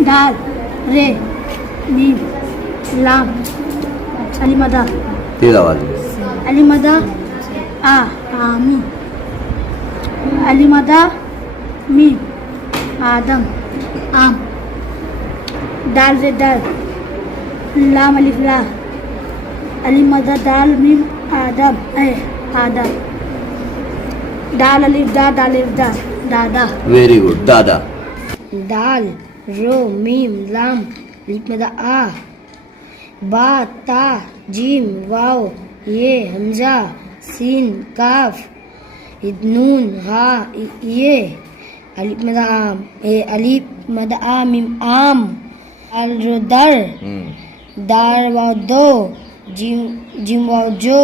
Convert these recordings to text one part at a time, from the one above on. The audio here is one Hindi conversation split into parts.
दाल रे मीम लाम अलीमदा तेज आवाज में अलीमदा आमी अलीमदा मीम आदम आम दाल रे दाल लाम अलिफ ला अलीमदा दाल मीम आदम आदम दाल अलिफ दा दादा वेरी गुड दादा दाल रो मीम लाम अलिफ मदा आ बा ता जीम वाव ये हमजा सीन काफ नून हा ये अलिफ मदा आम अलिफ मदा आ मीम आम अल रो दर दार वाव दो जिम वाव जो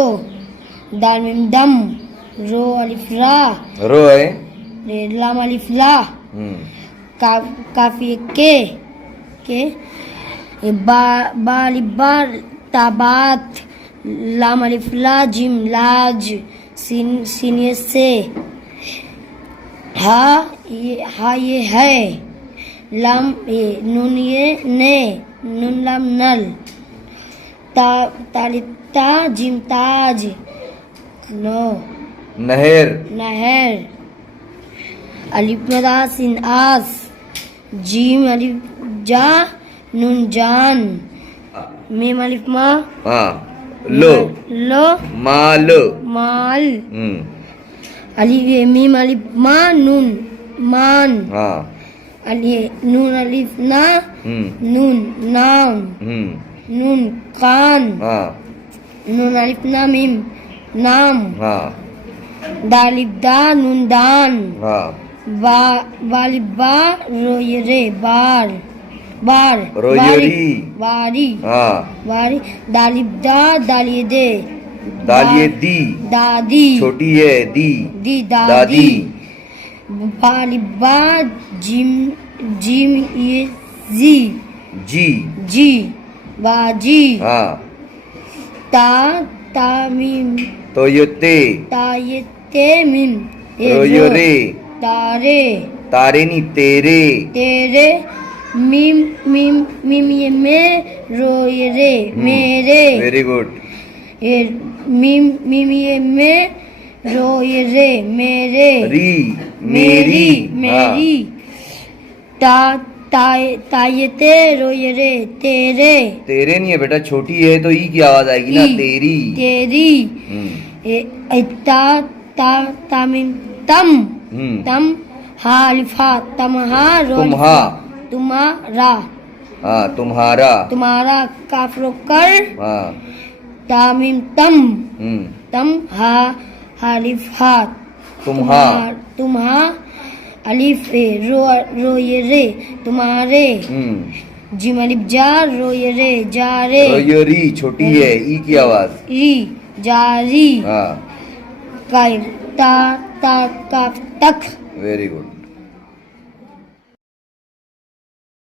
दाल मीम दम रो अलिफ रा रो है रे लाम अलिफ ला काफी के बा अलिफ बा ताबात लाम अलिफ ला जिम लाज सीन ये से हा ये है लाम ये नून ये ने नून लाम नल तालिता जिम ताज नो नहर अलिफ मदा सिन आस जीम अलिफ जा नून जान मीम अलिफ मा लो माल अलिफ मीम अलिफ मा नून मान नून अलिफ ना नून नाम नून कान नून अलिफ ना मीम नाम दालिफ दा नून दान वालिफ बा रोये रे बार बारी दालिफ दा दालिये दे दादी छोटी है दी दादी वालिफ बा जिम ये जी बाजी ता मीम तो ये ते मीम यो रे तारे नहीं तेरे मीम ये में रो ये रे मेरे वेरी गुड मीम ये में रो ये रे मेरे मेरी तायते रो ये रे तेरे नहीं है बेटा छोटी है तो ई की आवाज आएगी ना तेरी तामीम तम हा अलिफा तमहा रो तुम्हारा तुम्हारा काफ रोकर तामीम तम हा अलिफ हा तुम्हा अलिफ रो ये रे तुम्हारे जिम अलिफ जा रो ये रे जा रे री छोटी है ई की आवाज जारी ता काफ तक वेरी गुड